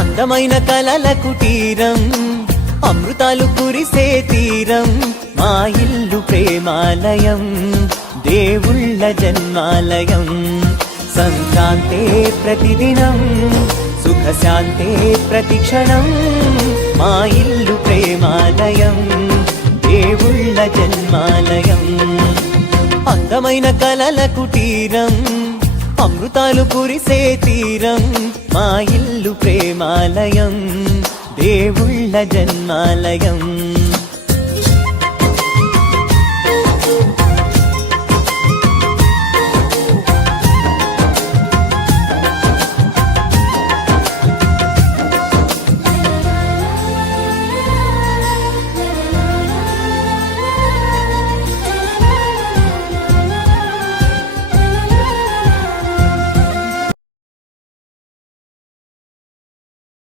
అందమైన కలల కుటీరం, అమృతాలు కురిసే తీరం, మా ఇల్లు ప్రేమాలయం, దేవుళ్ళ జన్మాలయం. సంక్రాంతే ప్రతిదినం, సుఖశాంతే ప్రతిక్షణం, మా ఇల్లు ప్రేమాలయం, దేవుళ్ళ జన్మాలయం. అందమైన కలల కుటీరం, అమృతాలు కురిసే తీరం, మా ఇల్లు ప్రేమాలయం, దేవుళ్ళ జన్మాలయం.